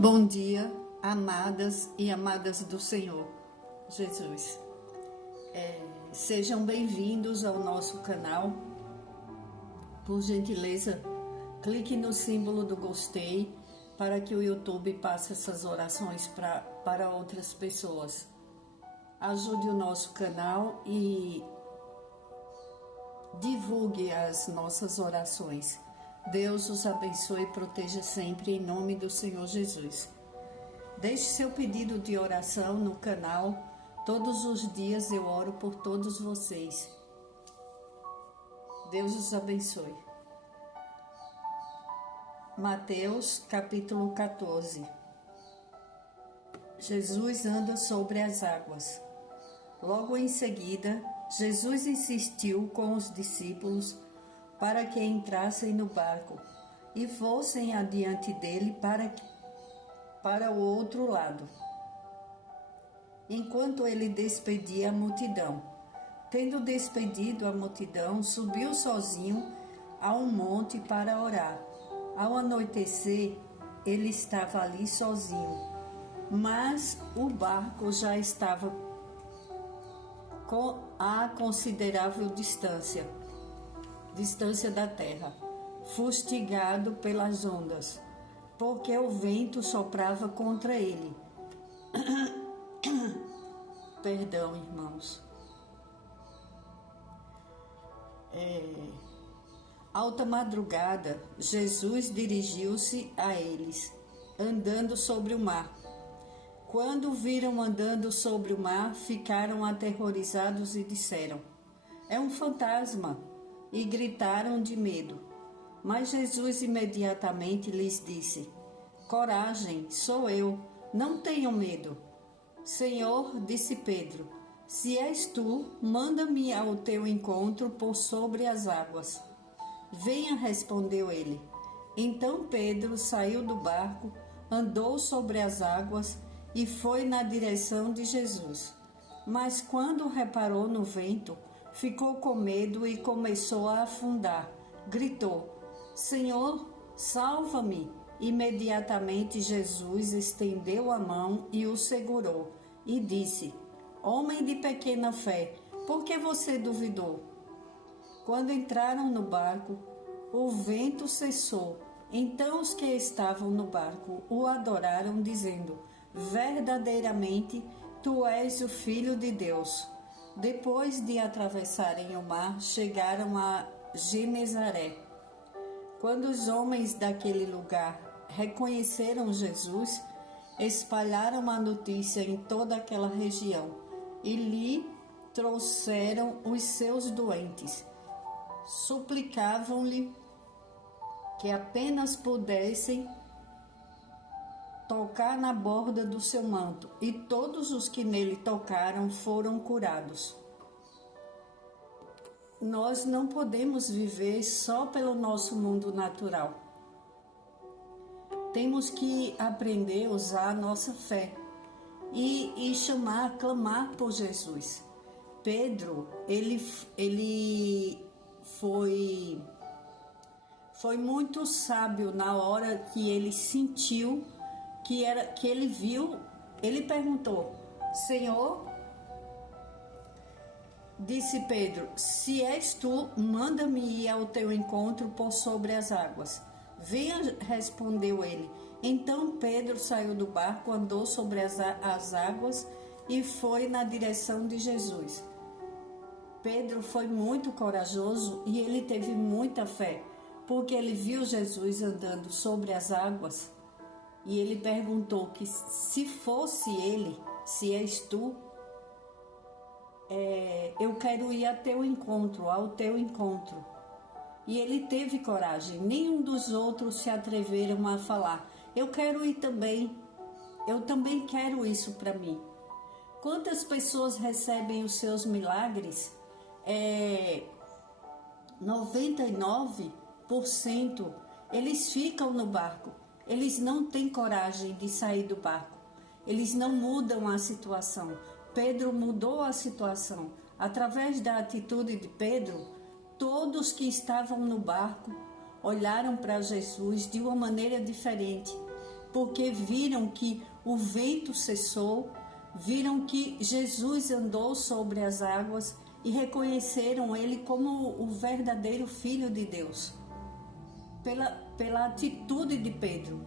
Bom dia, amadas e amadas do Senhor Jesus. Sejam bem-vindos ao nosso canal. Por gentileza, clique no símbolo do gostei para que o YouTube passe essas orações para outras pessoas. Ajude o nosso canal e divulgue as nossas orações. Deus os abençoe e proteja sempre em nome do Senhor Jesus. Deixe seu pedido de oração no canal. Todos os dias eu oro por todos vocês. Deus os abençoe. Mateus capítulo 14. Jesus anda sobre as águas. Logo em seguida, Jesus insistiu com os discípulos para que entrassem no barco e fossem adiante dele para o outro lado, enquanto ele despedia a multidão. Tendo despedido a multidão, subiu sozinho a um monte para orar. Ao anoitecer, ele estava ali sozinho, mas o barco já estava a considerável distância da terra, fustigado pelas ondas, porque o vento soprava contra ele. Perdão, irmãos. Alta madrugada, Jesus dirigiu-se a eles, andando sobre o mar. Quando o viram andando sobre o mar, ficaram aterrorizados e disseram: "É um fantasma!" E gritaram de medo. Mas Jesus imediatamente lhes disse: "Coragem, sou eu, não tenham medo." "Senhor," disse Pedro, "se és tu, manda-me ao teu encontro por sobre as águas." "Venha," respondeu ele. Então Pedro saiu do barco, andou sobre as águas e foi na direção de Jesus. Mas quando reparou no vento, ficou com medo e começou a afundar. Gritou: "Senhor, salva-me!" Imediatamente Jesus estendeu a mão e o segurou e disse: "Homem de pequena fé, por que você duvidou?" Quando entraram no barco, o vento cessou. Então os que estavam no barco o adoraram, dizendo: "Verdadeiramente, tu és o Filho de Deus." Depois de atravessarem o mar, chegaram a Genesaré. Quando os homens daquele lugar reconheceram Jesus, espalharam a notícia em toda aquela região e lhe trouxeram os seus doentes. Suplicavam-lhe que apenas pudessem tocar na borda do seu manto, e todos os que nele tocaram foram curados. Nós não podemos viver só pelo nosso mundo natural. Temos que aprender a usar a nossa fé e clamar por Jesus. Pedro, ele foi muito sábio na hora que ele sentiu que ele viu. Ele perguntou: "Senhor," disse Pedro, "se és tu, manda-me ir ao teu encontro por sobre as águas." "Venha," respondeu ele. Então Pedro saiu do barco, andou sobre as águas e foi na direção de Jesus. Pedro foi muito corajoso e ele teve muita fé, porque ele viu Jesus andando sobre as águas. E ele perguntou que se fosse ele, "se és tu, eu quero ir ao teu encontro." E ele teve coragem. Nenhum dos outros se atreveram a falar: "Eu quero ir também, eu também quero isso para mim." Quantas pessoas recebem os seus milagres? 99% eles ficam no barco. Eles não têm coragem de sair do barco. Eles não mudam a situação. Pedro mudou a situação. Através da atitude de Pedro, todos que estavam no barco olharam para Jesus de uma maneira diferente. porque viram que o vento cessou, viram que Jesus andou sobre as águas e reconheceram ele como o verdadeiro Filho de Deus, pela atitude de Pedro.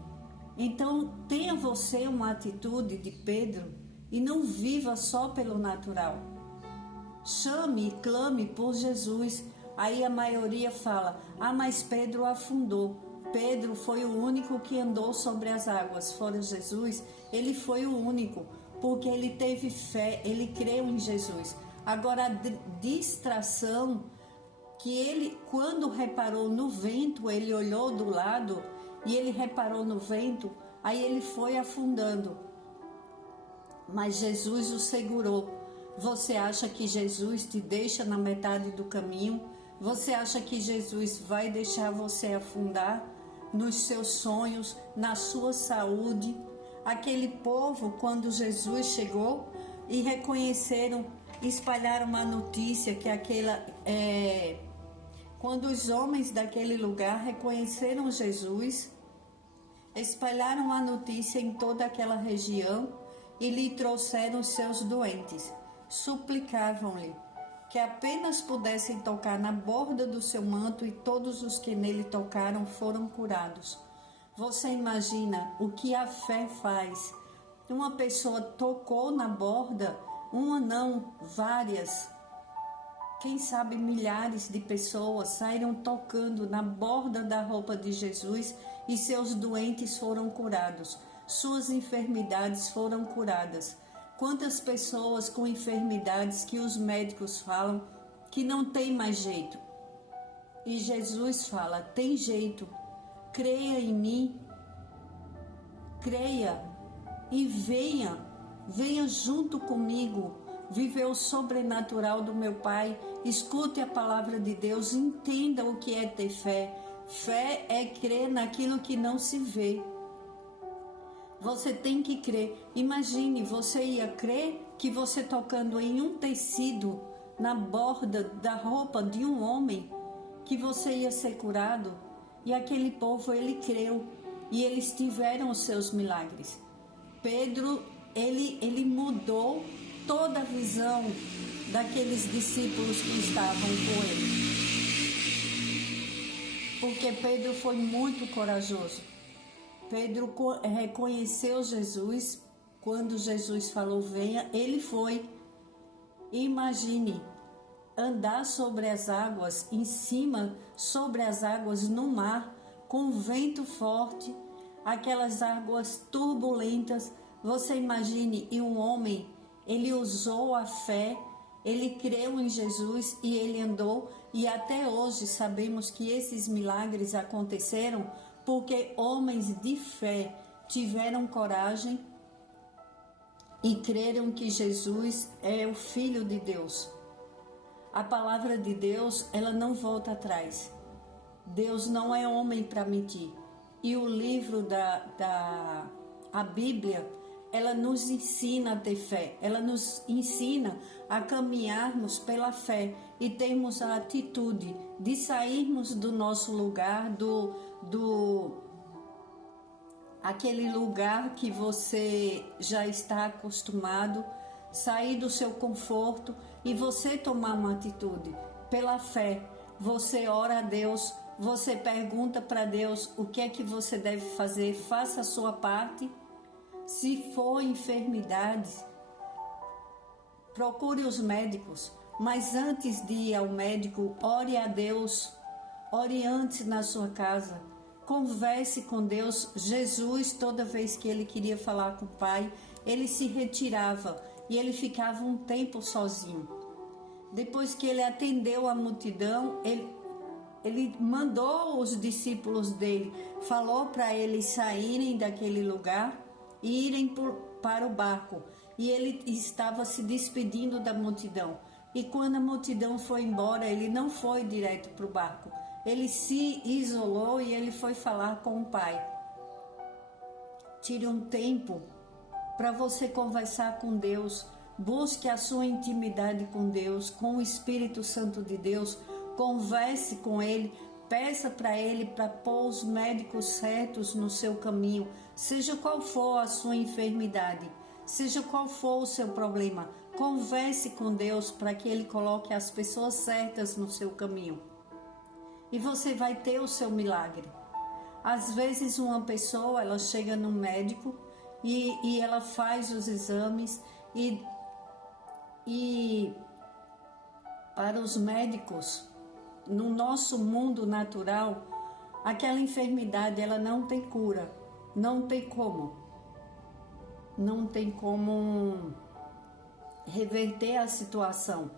Então, tenha você uma atitude de Pedro e não viva só pelo natural. Chame e clame por Jesus. Aí a maioria fala: mas Pedro afundou. Pedro foi o único que andou sobre as águas. Fora Jesus, ele foi o único, porque ele teve fé, ele creu em Jesus. Agora, a distração, que ele, quando reparou no vento, ele olhou do lado e ele reparou no vento, aí ele foi afundando. Mas Jesus o segurou. Você acha que Jesus te deixa na metade do caminho? Você acha que Jesus vai deixar você afundar nos seus sonhos, na sua saúde? Aquele povo, quando Jesus chegou e reconheceram, espalharam a notícia que quando os homens daquele lugar reconheceram Jesus, espalharam a notícia em toda aquela região e lhe trouxeram os seus doentes. Suplicavam-lhe que apenas pudessem tocar na borda do seu manto, e todos os que nele tocaram foram curados. Você imagina o que a fé faz? Uma pessoa tocou na borda, uma não, várias, quem sabe milhares de pessoas saíram tocando na borda da roupa de Jesus e seus doentes foram curados, suas enfermidades foram curadas. Quantas pessoas com enfermidades que os médicos falam que não tem mais jeito? E Jesus fala: tem jeito, creia em mim, creia e venha junto comigo, viver o sobrenatural do meu Pai. Escute a palavra de Deus, entenda o que é ter fé. Fé é crer naquilo que não se vê. Você tem que crer. Imagine, você ia crer que você tocando em um tecido na borda da roupa de um homem, que você ia ser curado? E aquele povo, ele creu e eles tiveram os seus milagres. Pedro, ele mudou toda a visão daqueles discípulos que estavam com ele. Porque Pedro foi muito corajoso. Pedro reconheceu Jesus. Quando Jesus falou venha, ele foi. Imagine andar sobre as águas, em cima, sobre as águas no mar, com vento forte, aquelas águas turbulentas. Você imagine, e um homem, ele usou a fé, ele creu em Jesus e ele andou. E até hoje sabemos que esses milagres aconteceram porque homens de fé tiveram coragem e creram que Jesus é o Filho de Deus. A palavra de Deus, ela não volta atrás. Deus não é homem para mentir. E o livro a Bíblia, ela nos ensina a ter fé. Ela nos ensina a caminharmos pela fé e termos a atitude de sairmos do nosso lugar, aquele lugar que você já está acostumado, sair do seu conforto e você tomar uma atitude pela fé. Você ora a Deus, você pergunta para Deus o que é que você deve fazer, faça a sua parte. Se for enfermidade, procure os médicos, mas antes de ir ao médico, ore a Deus, ore antes na sua casa, converse com Deus. Jesus, toda vez que ele queria falar com o Pai, ele se retirava e ele ficava um tempo sozinho. Depois que ele atendeu a multidão, ele mandou os discípulos dele, falou para eles saírem daquele lugar e irem para o barco. E ele estava se despedindo da multidão. E quando a multidão foi embora, ele não foi direto para o barco. Ele se isolou e ele foi falar com o Pai. Tire um tempo para você conversar com Deus. Busque a sua intimidade com Deus, com o Espírito Santo de Deus. Converse com Ele. Peça para Ele para pôr os médicos certos no seu caminho, seja qual for a sua enfermidade, seja qual for o seu problema. Converse com Deus para que Ele coloque as pessoas certas no seu caminho. E você vai ter o seu milagre. Às vezes uma pessoa, ela chega no médico e ela faz os exames e para os médicos, no nosso mundo natural, aquela enfermidade ela não tem cura, não tem como reverter a situação.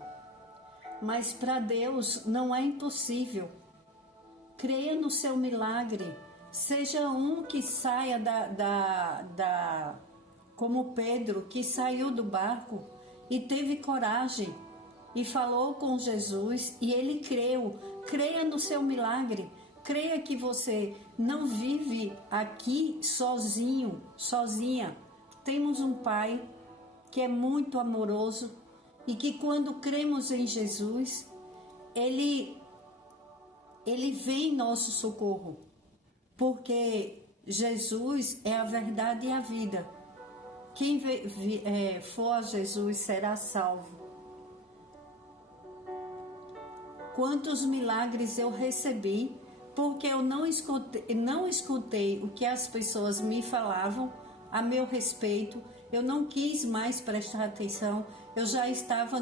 Mas para Deus não é impossível. Creia no seu milagre. Seja um que saia como Pedro, que saiu do barco e teve coragem e falou com Jesus e ele creu. Creia no seu milagre. Creia que você não vive aqui sozinho, sozinha. Temos um Pai que é muito amoroso e que quando cremos em Jesus, Ele vem em nosso socorro, porque Jesus é a verdade e a vida. Quem for a Jesus será salvo. Quantos milagres eu recebi, porque eu não escutei o que as pessoas me falavam a meu respeito. Eu não quis mais prestar atenção. Eu já estava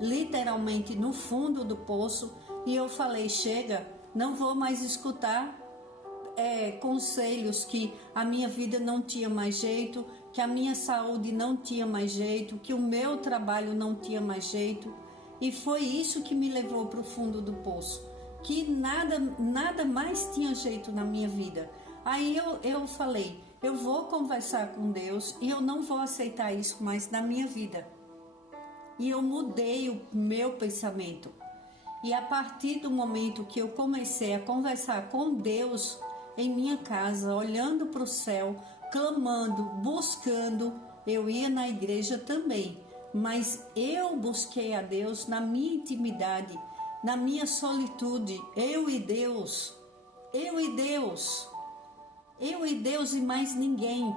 literalmente no fundo do poço e eu falei, chega, não vou mais escutar conselhos que a minha vida não tinha mais jeito, que a minha saúde não tinha mais jeito, que o meu trabalho não tinha mais jeito. E foi isso que me levou para o fundo do poço, que nada mais tinha jeito na minha vida. Aí eu falei, eu vou conversar com Deus e eu não vou aceitar isso mais na minha vida. E eu mudei o meu pensamento. E a partir do momento que eu comecei a conversar com Deus em minha casa, olhando para o céu, clamando, buscando, eu ia na igreja também. Mas eu busquei a Deus na minha intimidade, na minha solitude, eu e Deus e mais ninguém.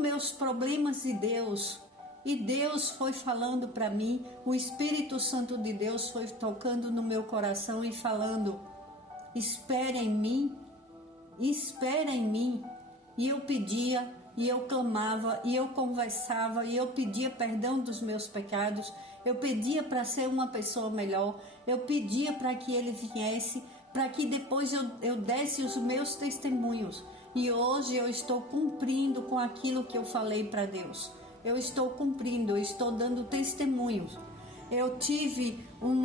Meus problemas e Deus. E Deus foi falando para mim, o Espírito Santo de Deus foi tocando no meu coração e falando, espera em mim. E eu pedia, e eu clamava, e eu conversava, e eu pedia perdão dos meus pecados, eu pedia para ser uma pessoa melhor, eu pedia para que Ele viesse, para que depois eu desse os meus testemunhos. E hoje eu estou cumprindo com aquilo que eu falei para Deus. Eu estou cumprindo, eu estou dando testemunhos. Eu tive um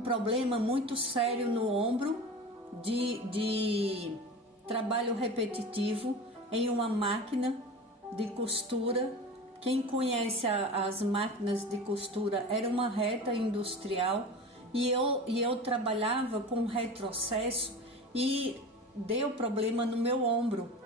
problema muito sério no ombro de trabalho repetitivo em uma máquina de costura. Quem conhece as máquinas de costura, era uma reta industrial e eu trabalhava com retrocesso e deu problema no meu ombro.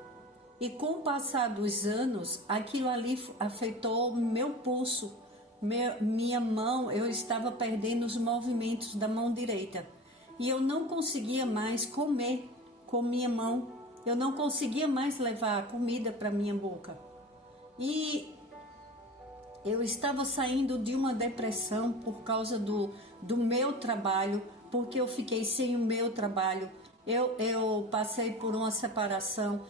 E com o passar dos anos, aquilo ali afetou meu pulso, minha mão, eu estava perdendo os movimentos da mão direita. E eu não conseguia mais comer com minha mão, eu não conseguia mais levar a comida para minha boca. E eu estava saindo de uma depressão por causa do meu trabalho, porque eu fiquei sem o meu trabalho. Eu passei por uma separação,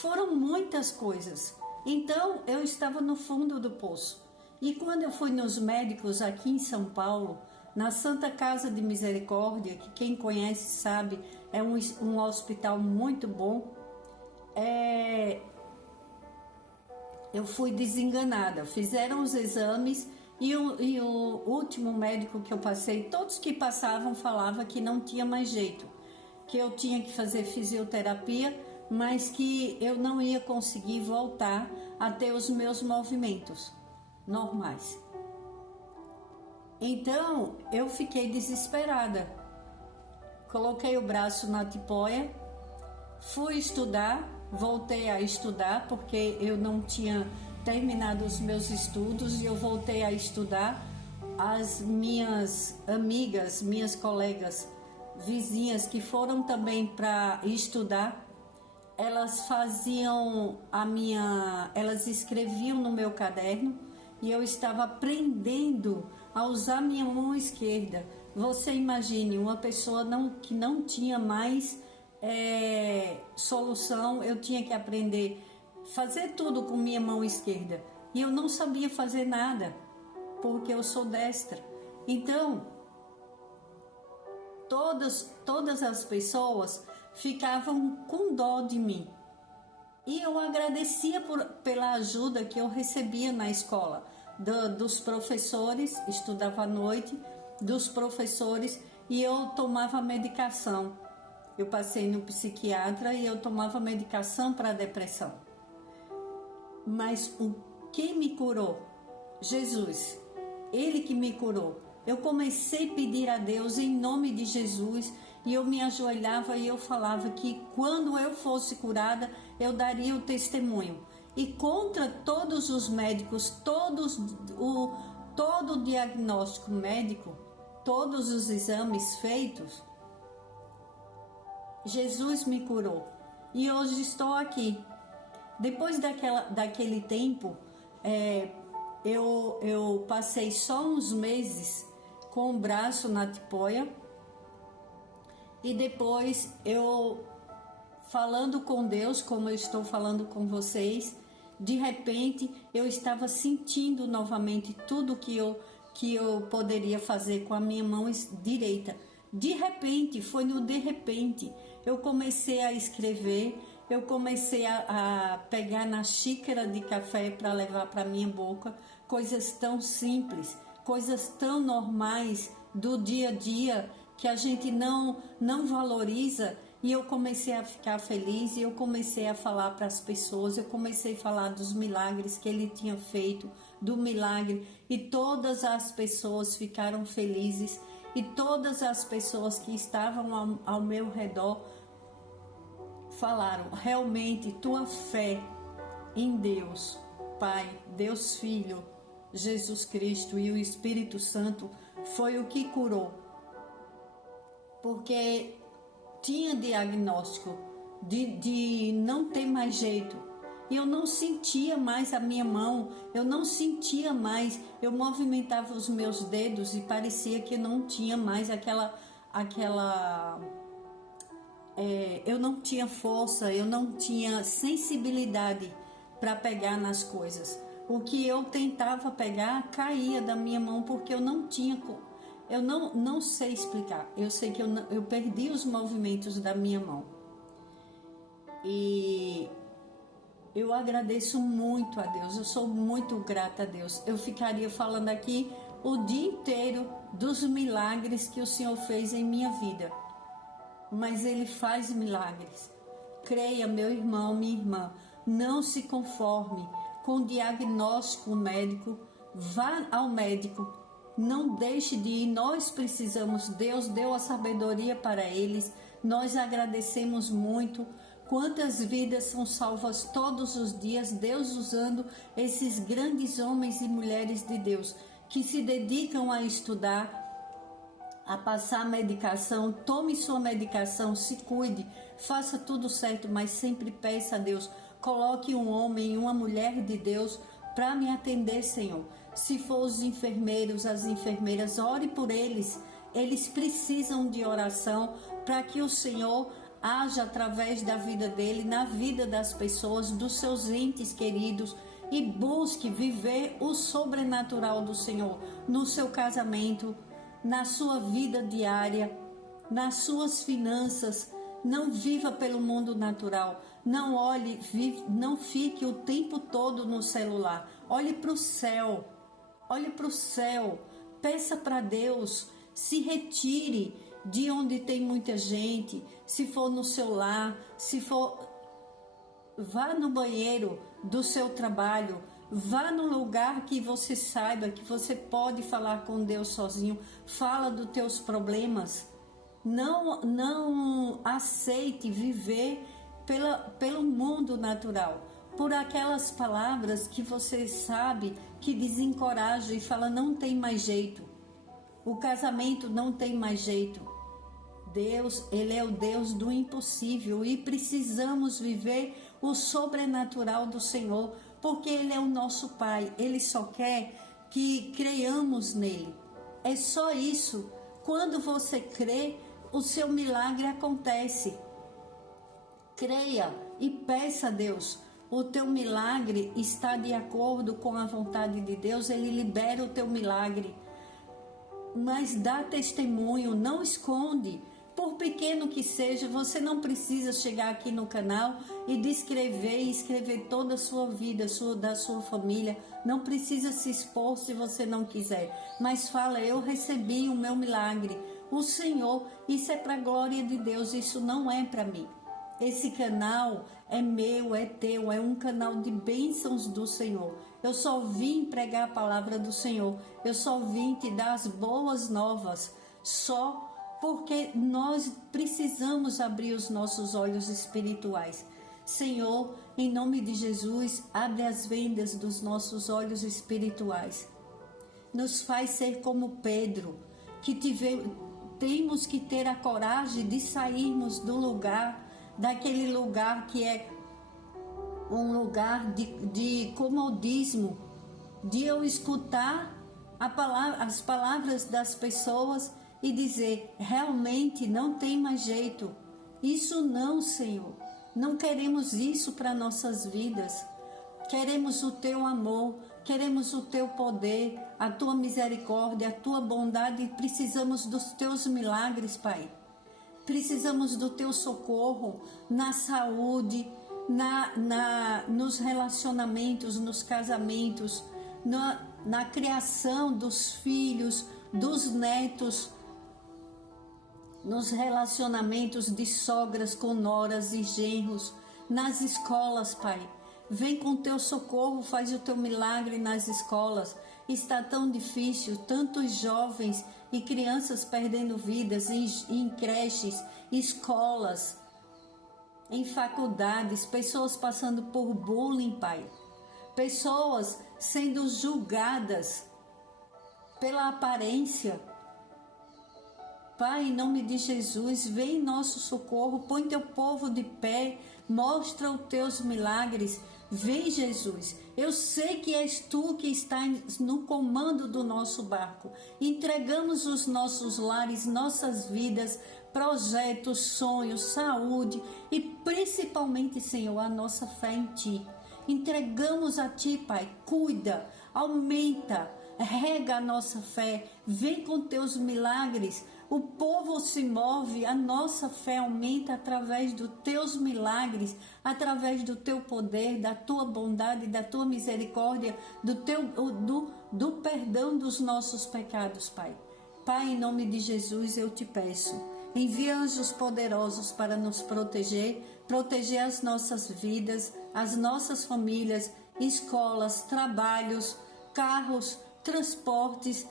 foram muitas coisas. Então eu estava no fundo do poço. E quando eu fui nos médicos aqui em São Paulo, na Santa Casa de Misericórdia, que quem conhece sabe, é um hospital muito bom, eu fui desenganada. Fizeram os exames e o último médico que eu passei, todos que passavam falavam que não tinha mais jeito, que eu tinha que fazer fisioterapia, mas que eu não ia conseguir voltar a ter os meus movimentos normais. Então eu fiquei desesperada, coloquei o braço na tipoia, fui estudar, voltei a estudar porque eu não tinha terminado os meus estudos e eu voltei a estudar as minhas amigas, minhas colegas, vizinhas que foram também para estudar, elas elas escreviam no meu caderno e eu estava aprendendo a usar minha mão esquerda. Você imagine uma pessoa que não tinha mais solução, eu tinha que aprender a fazer tudo com minha mão esquerda e eu não sabia fazer nada porque eu sou destra. Então todas as pessoas ficavam com dó de mim. E eu agradecia pela ajuda que eu recebia na escola, dos professores, estudava à noite, dos professores, e eu tomava medicação. Eu passei no psiquiatra e eu tomava medicação para a depressão. Mas quem me curou? Jesus. Ele que me curou. Eu comecei a pedir a Deus em nome de Jesus e eu me ajoelhava e eu falava que quando eu fosse curada, eu daria o testemunho. E contra todos os médicos, todo o diagnóstico médico, todos os exames feitos, Jesus me curou. E hoje estou aqui. Depois daquele tempo, eu passei só uns meses com o braço na tipoia e depois eu falando com Deus, como eu estou falando com vocês, de repente eu estava sentindo novamente tudo que eu poderia fazer com a minha mão direita. De repente, foi no de repente, eu comecei a escrever, eu comecei a pegar na xícara de café para levar para minha boca, coisas tão simples, coisas tão normais do dia a dia que a gente não valoriza. E eu comecei a ficar feliz e eu comecei a falar para as pessoas, eu comecei a falar dos milagres que ele tinha feito, do milagre, e todas as pessoas ficaram felizes e todas as pessoas que estavam ao meu redor falaram: realmente tua fé em Deus, Pai, Deus Filho, Jesus Cristo e o Espírito Santo foi o que curou. Porque tinha diagnóstico de não ter mais jeito. Eu não sentia mais a minha mão, eu não sentia mais, eu movimentava os meus dedos e parecia que eu não tinha mais eu não tinha força, eu não tinha sensibilidade para pegar nas coisas. O que eu tentava pegar caía da minha mão porque eu não tinha. Eu não sei explicar. Eu sei que eu perdi os movimentos da minha mão. E eu agradeço muito a Deus. Eu sou muito grata a Deus. Eu ficaria falando aqui o dia inteiro dos milagres que o Senhor fez em minha vida. Mas Ele faz milagres. Creia, meu irmão, minha irmã. Não se conforme com o diagnóstico médico. Vá ao médico. Não deixe de ir, nós precisamos, Deus deu a sabedoria para eles, nós agradecemos muito, quantas vidas são salvas todos os dias, Deus usando esses grandes homens e mulheres de Deus, que se dedicam a estudar, a passar medicação, tome sua medicação, se cuide, faça tudo certo, mas sempre peça a Deus, coloque um homem e uma mulher de Deus para me atender, Senhor. Se for os enfermeiros, as enfermeiras, ore por eles. Eles precisam de oração para que o Senhor haja através da vida dele, na vida das pessoas, dos seus entes queridos, e busque viver o sobrenatural do Senhor no seu casamento, na sua vida diária, nas suas finanças. Não viva pelo mundo natural. Não não fique o tempo todo no celular. Olhe para o céu. Olhe para o céu, peça para Deus, se retire de onde tem muita gente, se for no seu lar, vá no banheiro do seu trabalho, vá no lugar que você saiba que você pode falar com Deus sozinho, fala dos teus problemas, não aceite viver pelo mundo natural. por aquelas palavras que você sabe que desencoraja e fala não tem mais jeito. O casamento não tem mais jeito. Deus, Ele é o Deus do impossível e precisamos viver o sobrenatural do Senhor, porque Ele é o nosso Pai. Ele só quer que creiamos nele. É só isso. Quando você crê, o seu milagre acontece. Creia e peça a Deus. O teu milagre está de acordo com a vontade de Deus, Ele libera o teu milagre. Mas dá testemunho, não esconde. Por pequeno que seja, você não precisa chegar aqui no canal e descrever e escrever toda a sua vida, da sua família. Não precisa se expor se você não quiser. Mas fala, eu recebi o meu milagre. O Senhor, isso é para a glória de Deus, isso não é para mim. Esse canal é meu, é teu, é um canal de bênçãos do Senhor. Eu só vim pregar a palavra do Senhor. Eu só vim te dar as boas novas. Só porque nós precisamos abrir os nossos olhos espirituais. Senhor, em nome de Jesus, abre as vendas dos nossos olhos espirituais. Nos faz ser como Pedro, que temos que ter a coragem de sairmos do lugar, daquele lugar que é um lugar de comodismo, de eu escutar as palavras das pessoas e dizer, realmente não tem mais jeito. Isso não, Senhor. Não queremos isso para nossas vidas. Queremos o teu amor, queremos o teu poder, a tua misericórdia, a tua bondade e precisamos dos teus milagres, Pai. Precisamos do teu socorro na saúde, nos relacionamentos, nos casamentos, na criação dos filhos, dos netos, nos relacionamentos de sogras com noras e genros, nas escolas, Pai. Vem com teu socorro, faz o teu milagre nas escolas. Está tão difícil, tantos jovens e crianças perdendo vidas em creches, escolas, em faculdades, pessoas passando por bullying, Pai. Pessoas sendo julgadas pela aparência. Pai, em nome de Jesus, vem em nosso socorro, põe teu povo de pé, mostra os teus milagres. Vem, Jesus, eu sei que és tu que estás no comando do nosso barco. Entregamos os nossos lares, nossas vidas, projetos, sonhos, saúde e principalmente, Senhor, a nossa fé em ti. Entregamos a ti, Pai, cuida, aumenta, rega a nossa fé, vem com teus milagres. O povo se move, a nossa fé aumenta através dos teus milagres, através do teu poder, da tua bondade, da tua misericórdia, do perdão dos nossos pecados, Pai. Pai, em nome de Jesus, eu te peço, envia anjos poderosos para nos proteger as nossas vidas, as nossas famílias, escolas, trabalhos, carros, transportes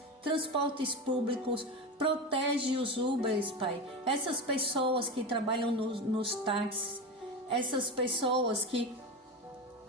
públicos. Protege os Ubers, Pai. Essas pessoas que trabalham nos táxis, essas pessoas que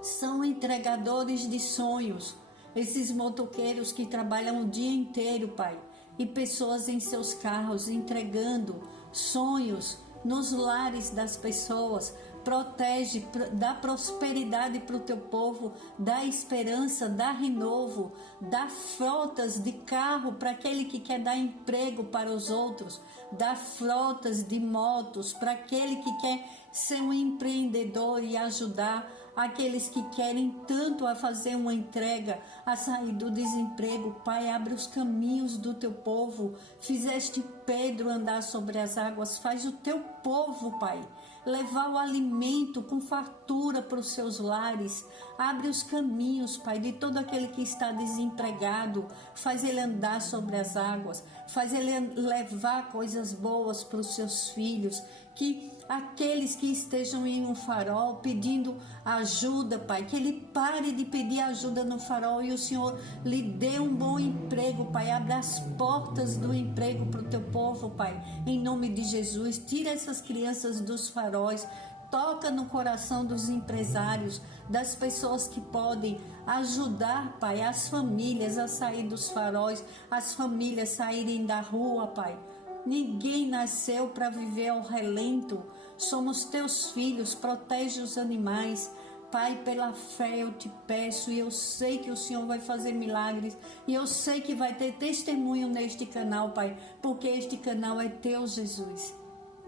são entregadores de sonhos, esses motoqueiros que trabalham o dia inteiro, Pai, e pessoas em seus carros entregando sonhos nos lares das pessoas. Protege, dá prosperidade para o teu povo, dá esperança, dá renovo, dá frotas de carro para aquele que quer dar emprego para os outros, dá frotas de motos para aquele que quer ser um empreendedor e ajudar aqueles que querem tanto a fazer uma entrega, a sair do desemprego. Pai, abre os caminhos do teu povo. Fizeste Pedro andar sobre as águas, faz o teu povo, Pai, levar o alimento com fartura para os seus lares. Abre os caminhos, Pai, de todo aquele que está desempregado. Faz ele andar sobre as águas. Faz ele levar coisas boas para os seus filhos. Que aqueles que estejam em um farol pedindo ajuda, Pai, que ele pare de pedir ajuda no farol e o Senhor lhe dê um bom emprego, Pai. Abra as portas do emprego para o teu povo, Pai, em nome de Jesus. Tira essas crianças dos faróis, toca no coração dos empresários, das pessoas que podem ajudar, Pai, as famílias a sair dos faróis, as famílias saírem da rua, Pai. Ninguém nasceu para viver ao relento. Somos teus filhos, protege os animais. Pai, pela fé eu te peço, e eu sei que o Senhor vai fazer milagres, e eu sei que vai ter testemunho neste canal, Pai, porque este canal é teu, Jesus.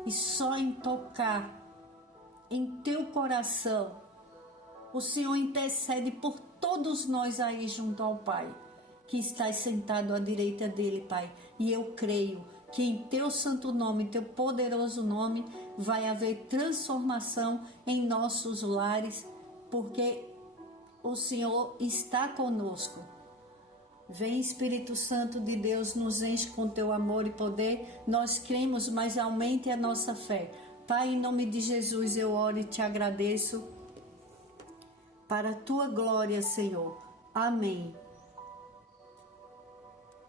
E só em tocar em teu coração, o Senhor intercede por todos nós aí junto ao Pai, que estás sentado à direita dele, Pai. E eu creio que em teu santo nome, teu poderoso nome, vai haver transformação em nossos lares, porque o Senhor está conosco. Vem, Espírito Santo de Deus, nos enche com teu amor e poder. Nós cremos, mas aumente a nossa fé. Pai, em nome de Jesus, eu oro e te agradeço para a tua glória, Senhor. Amém.